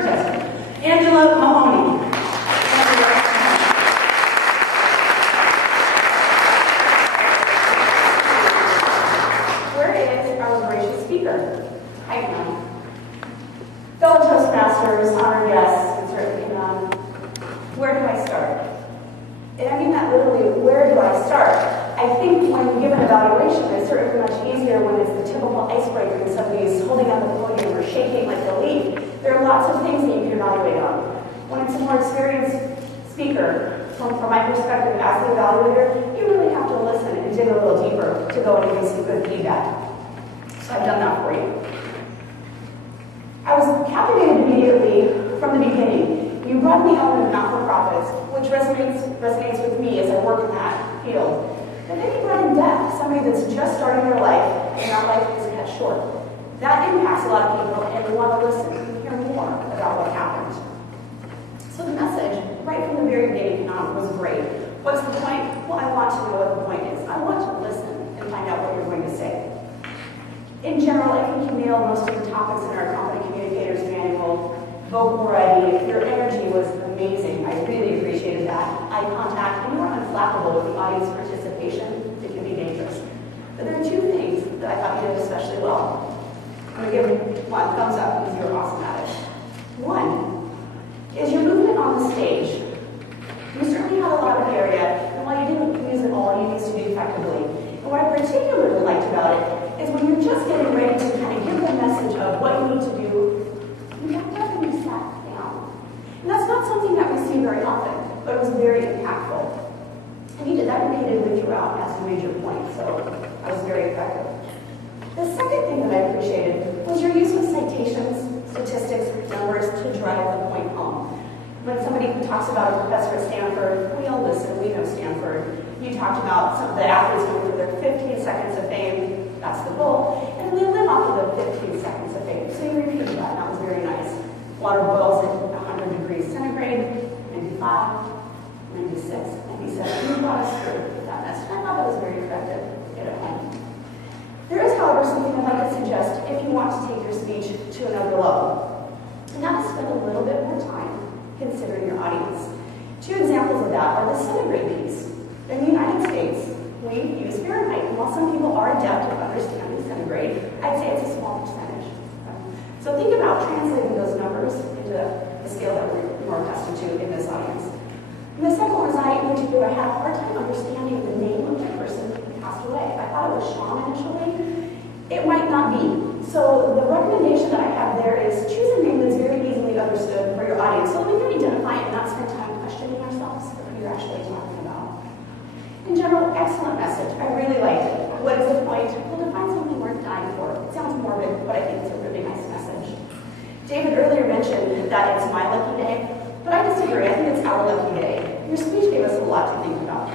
contestant, Angela Mahoney. Where is our gracious speaker? Hi, Mahoney. Fellow Toastmasters, honored guests, and certainly where do I start? And I mean that literally, where do I start? I think when you give an evaluation, it's certainly much easier when it's the typical icebreaker and somebody's holding up the podium or shaking like a leaf. There are lots of things that you can evaluate on. When it's a more experienced speaker, from my perspective as the evaluator, you really have to listen and dig a little deeper to go and give some good feedback. So I've done that for you. I was captivated immediately from the beginning. You brought the element of not-for-profits, which resonates with me as I work in that field. But then you brought in death, somebody that's just starting their life, and that life is cut short. That impacts a lot of people, and we want to listen and hear more about what happened. So the message, right from the very beginning, was great. What's the point? Well, I want to know what the point is. I want to listen and find out what you're going to say. In general, I think you nailed most of the topics in our Competent Communicators Manual. Vocal variety, your energy was amazing. I really appreciated that. Eye contact, and you were unflappable with the audience participation. It can be dangerous. But there are two things that I thought you did especially well. I'm going to give you one thumbs up because you're awesome at it. One is your movement on the stage. You certainly had a lot of area, and while you didn't use it all, you used to do effectively. And what I particularly liked about it is when you're just getting ready to kind of give the message of what you need to do, you got up and you sat down. And that's not something that we see very often, but it was very impactful. And you did that repeatedly throughout as you made your point, so I was very effective. The second thing that I appreciated was your use of citations, statistics, numbers to drive the point home. When somebody talks about a professor at Stanford, we all listen, we know Stanford. You talked about some of the athletes going through their 15 seconds of fame, that's the goal, and they live off of the 15 seconds of fame. So you repeated that, and that was very nice. Water boils at 100 degrees centigrade, 95, 96, 97. You got us through that message. I thought that was very effective. Get it home. There is, however, something I'd like to suggest if you want to take your speech to another level. And that is spend a little bit more time considering your audience. Two examples of that are the centigrade piece. In the United States, we use Fahrenheit. And while some people are adept at understanding centigrade, I'd say it's a small percentage. So think about translating those numbers into the scale that we're more accustomed to in this audience. And the second one is I had a hard time understanding the name of the person who passed away. I thought it was Sean initially. It might not be. So the recommendation that I have there is choose a name that's very easily understood for your audience so that we can identify it and not spend time questioning ourselves what you're actually talking about. In general, excellent message. I really liked it. What is the point? Well, define something worth dying for. It sounds morbid, but I think it's a really nice message. David earlier mentioned that it's my lucky day, but I disagree. I think it's our lucky day. Your speech gave us a lot to think about.